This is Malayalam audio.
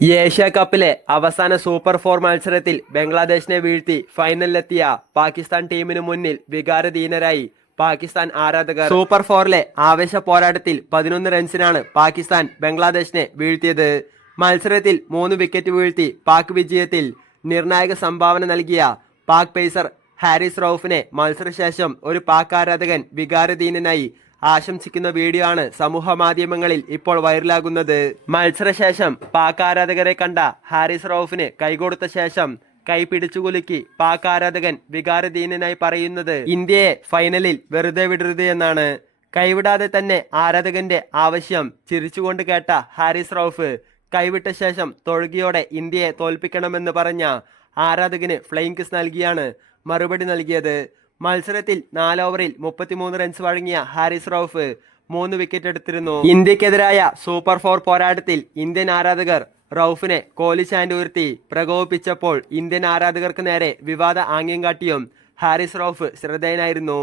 ഏഷ്യ കപ്പിലെ അവസാന സൂപ്പർ ഫോർ മത്സരത്തിൽ ബംഗ്ലാദേശിനെ വീഴ്ത്തി ഫൈനലിലെത്തിയ പാകിസ്ഥാൻ ടീമിനു മുന്നിൽ വികാരധീനരായി പാകിസ്ഥാൻ ആരാധകർ. സൂപ്പർ ഫോറിലെ ആവേശ പോരാട്ടത്തിൽ പതിനൊന്ന് റൺസിനാണ് പാകിസ്ഥാൻ ബംഗ്ലാദേശിനെ വീഴ്ത്തിയത്. മത്സരത്തിൽ മൂന്ന് വിക്കറ്റ് വീഴ്ത്തി പാക് വിജയത്തിൽ നിർണായക സംഭാവന നൽകിയ പാക് പേസർ ഹാരിസ് റൌഫിനെ മത്സരശേഷം ഒരു പാക് ആരാധകൻ വികാരധീനനായി ആശംസിക്കുന്ന വീഡിയോ ആണ് സമൂഹ മാധ്യമങ്ങളിൽ ഇപ്പോൾ വൈറലാകുന്നത്. മത്സരശേഷം പാക് ആരാധകരെ കണ്ട ഹാരിസ് റൌഫിന് കൈകൊടുത്ത ശേഷം കൈ പിടിച്ചുകുലുക്കി പാക് ആരാധകൻ വികാരധീനനായി പറയുന്നത് ഇന്ത്യയെ ഫൈനലിൽ വെറുതെ വിടരുത് എന്നാണ്. കൈവിടാതെ തന്നെ ആരാധകന്റെ ആവശ്യം ചിരിച്ചുകൊണ്ട് കേട്ട ഹാരിസ് റൌഫ് കൈവിട്ട ശേഷം തൊഴുകിയോടെ ഇന്ത്യയെ തോൽപ്പിക്കണമെന്ന് പറഞ്ഞ ആരാധകന് ഫ്ലൈയിങ് കിസ് നൽകിയാണ് മറുപടി നൽകിയത്. മത്സരത്തിൽ നാല് ഓവറിൽ മുപ്പത്തിമൂന്ന് റൺസ് വഴങ്ങിയ ഹാരിസ് റൌഫ് മൂന്ന് വിക്കറ്റ് എടുത്തിരുന്നു. ഇന്ത്യക്കെതിരായ സൂപ്പർ ഫോർ പോരാട്ടത്തിൽ ഇന്ത്യൻ ആരാധകർ റൌഫിനെ കോലി ചാൻഡ് ഉയർത്തി. പ്രകോപിപ്പിച്ചപ്പോൾ ഇന്ത്യൻ ആരാധകർക്ക് നേരെ വിവാദ ആംഗ്യം കാട്ടിയും ഹാരിസ് റൌഫ് ശ്രദ്ധേയനായിരുന്നു.